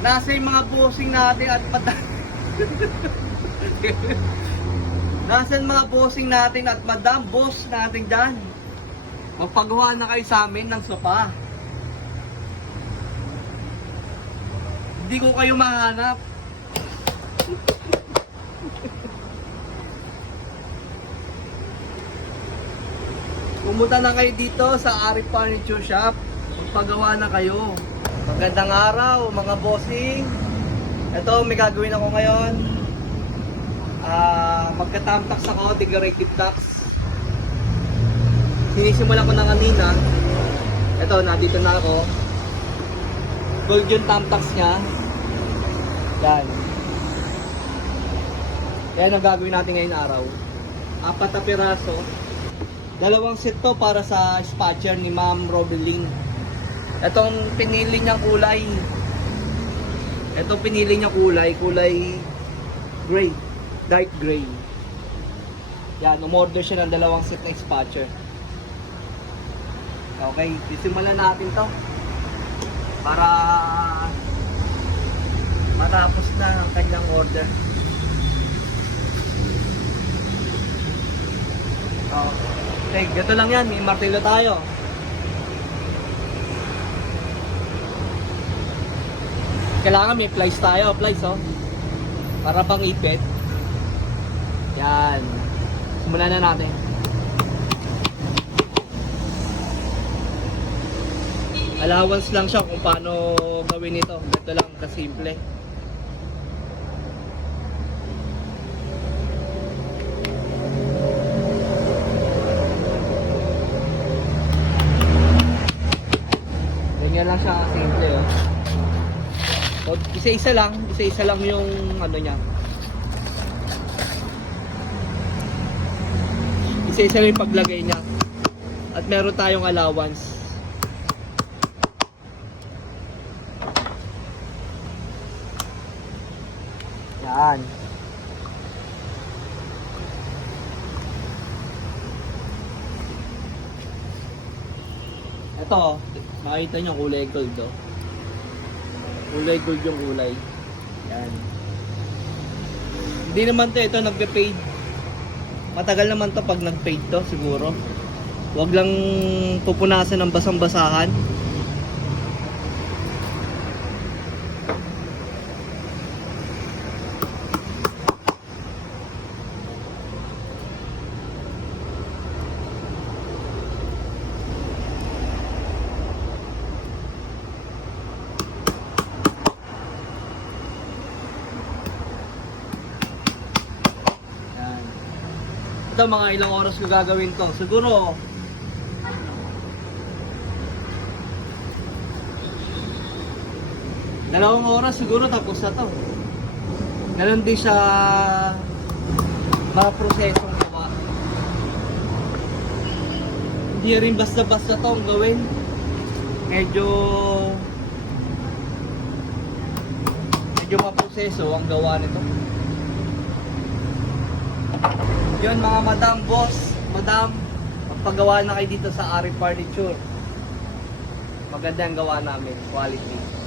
Nasa yung mga bossing natin at nasa yung mga bossing natin at madam boss natin dyan. Magpagawa na kayo sa amin ng sopa. Hindi ko kayo mahanap. Pumunta na kayo dito sa Arif Furniture Shop. Magpagawa na kayo. Magandang araw mga bossing. Ito may gagawin ako ngayon. Magka-tamtax ako, decorative tax. Sinisimulan ko na kanina. Ito, nandito na ako. Gold yung tamtax niya. Yan. Yan ang gagawin natin ngayong araw. 4 na piraso. 2 set to para sa spatcher ni Ma'am Robeling. Itong pinili niyang kulay. Itong pinili niyang kulay gray. Dark gray. Yan, umorder siya ng 2 set na spatcher. Okay, sisimulan natin to. Para matapos na ang kanyang order. Okay, ganito lang yan. May martilyo tayo. Kailangan may plies tayo. Plies, oh. Para pang ipit. Yan. Simulan na natin. Allowance lang siya kung paano gawin ito. Ito lang, kasimple. Ganyan lang siya kasimple, oh. So, isa-isa lang yung ano niya. Isa-isa lang yung paglagay niya. At meron tayong allowance. Yan. Ito, makita niyo kulay gold, oh. Kulay gold yung kulay. Yan. Hindi naman ito nagpe-fade. Matagal naman to pag nag-fade to siguro. Huwag lang pupunasan ng basang-basahan. Ito, mga ilang oras ko gagawin to. Siguro 2 oras siguro tapos na to. Ganon din sa mga prosesong gawa. Hindi rin basta-basta to ang gawin. Medyo maproseso ang gawa nito. Yun mga madam, boss, madam, magpagawa na kayo dito sa Arif Furniture. Maganda ang gawa namin, quality.